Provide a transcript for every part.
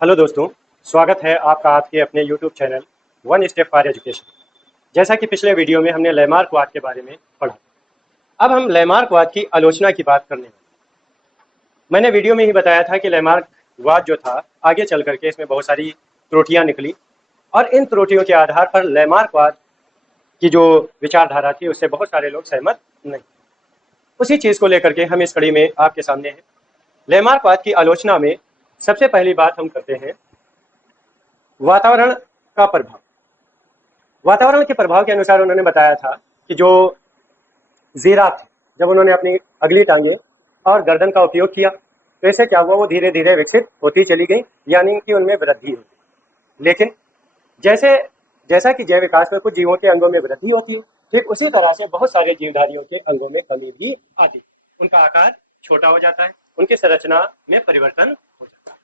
Hello दोस्तों, स्वागत है आपका आपके अपने YouTube channel one step for education. जैसा कि पिछले वीडियो में हमने लैमार्कवाद के बारे में पढ़ा, अब हम लैमार्कवाद की आलोचना की बात करने वाले। मैंने वीडियो में ही बताया था कि लैमार्कवाद जो था आगे चल करके इसमें बहुत सारी त्रुटियां निकली और इन त्रुटियों के आधार पर लैमार्कवाद की जो विचारधारा थी उससे बहुत सारे लोग सहमत नहीं। उसी चीज़ को लेकर के हम इस कड़ी में आपके सामने हैं। लैमार्कवाद की आलोचना में सबसे पहली बात हम करते हैं वातावरण का प्रभाव। वातावरण के प्रभाव के अनुसार उन्होंने बताया था कि जो जीराफ थे, जब उन्होंने अपनी अगली टांगे और गर्दन का उपयोग किया तो इससे क्या हुआ, वो धीरे धीरे विकसित होती चली गई, यानी कि उनमें वृद्धि हुई। लेकिन जैसे जैसा कि जैव विकास में कुछ जीवों के अंगों में वृद्धि होती है, ठीक उसी तरह से बहुत सारे जीवधारियों के अंगों में कमी भी आती है। उनका आकार छोटा हो जाता है, उनकी संरचना में परिवर्तन हो जाता है।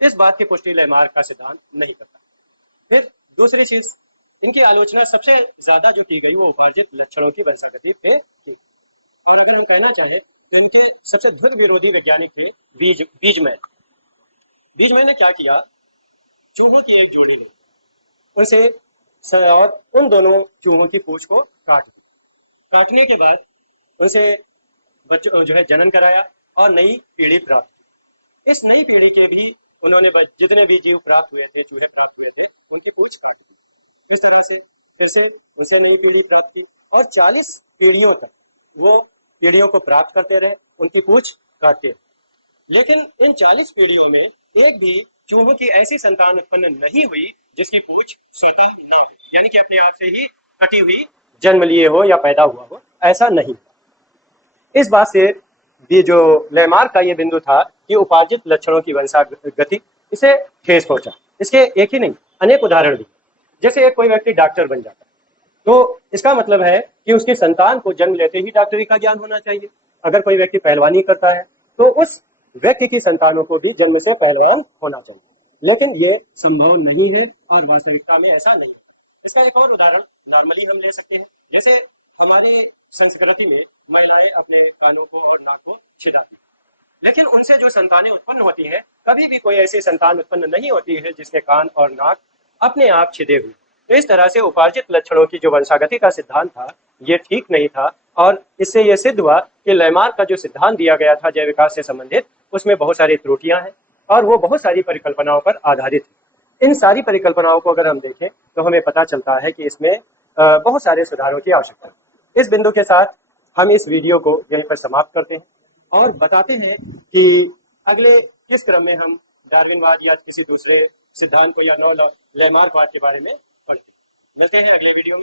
इस बात की पुष्टि लैमार्क का सिद्धांत नहीं करता। फिर दूसरी चीज, इनकी आलोचना सबसे ज्यादा जो की गई वो उपार्जित लक्षणों की वंशागति पे की। और अगर हम कहना चाहे तो इनके सबसे ध्रुव विरोधी वैज्ञानिक थे बीजमैन। बीजमैन ने क्या किया, चूहों की एक जोड़ी ली, उनसे और उन दोनों चूहों की पूंछ को काटने के बाद उनसे बच्चों जो है जनन कराया और नई पीढ़ी प्राप्त की। इस नई पीढ़ी के भी उन्होंने जितने भी जीव प्राप्त हुए थे, चूहे प्राप्त हुए थे, उनकी पूंछ काट दी। इस तरह से फिर से उनसे नई पीढ़ी प्राप्त की और 40 पीढ़ियों तक वो पीढ़ियों को प्राप्त करते रहे, उनकी पूंछ काटते रहे। लेकिन इन 40 पीढ़ियों में एक भी चूहों की ऐसी संतान उत्पन्न नहीं हुई जिसकी पूंछ स्वतः ना हो, यानी कि अपने आप से ही कटी हुई जन्म लिए हो या पैदा हुआ हो, ऐसा नहीं। इस बात से भी जो लैमार्क का ये बिंदु था कि उपार्जित लक्षणों की वंशागति, इसे ठेस पहुंचा। इसके एक ही नहीं, अनेक उदाहरण दिए। जैसे एक कोई व्यक्ति डॉक्टर बन जाता है तो इसका मतलब है कि उसकी संतान को जन्म लेते ही डॉक्टरी का ज्ञान होना चाहिए। अगर कोई व्यक्ति पहलवानी करता है तो उस व्यक्ति की संतानों को भी जन्म से पहलवान होना चाहिए, लेकिन ये संभव नहीं है और वास्तविकता में ऐसा नहीं। इसका एक और उदाहरण नॉर्मली हम ले सकते हैं। जैसे हमारे संस्कृति में महिलाएं अपने कानों को और नाक को छिदाती, लेकिन उनसे जो संतानें उत्पन्न होती हैं, कभी भी कोई ऐसी संतान उत्पन्न नहीं होती है जिसके कान और नाक अपने आप छिदे हुए। तो इस तरह से उपार्जित लक्षणों की जो वंशागति का सिद्धांत था ये ठीक नहीं था और इससे यह सिद्ध हुआ कि लैमार्क का जो सिद्धांत दिया गया था जैव विकास से संबंधित, उसमें बहुत सारी त्रुटियां हैं और वो बहुत सारी परिकल्पनाओं पर आधारित है। इन सारी परिकल्पनाओं को अगर हम देखें तो हमें पता चलता है कि इसमें बहुत सारे सुधारों की आवश्यकता है। इस बिंदु के साथ हम इस वीडियो को यहीं पर समाप्त करते हैं और बताते हैं कि अगले किस क्रम में हम डार्विनवाद या किसी दूसरे सिद्धांत को या लैमार्कवाद के बारे में पढ़ते हैं। मिलते हैं अगले वीडियो में।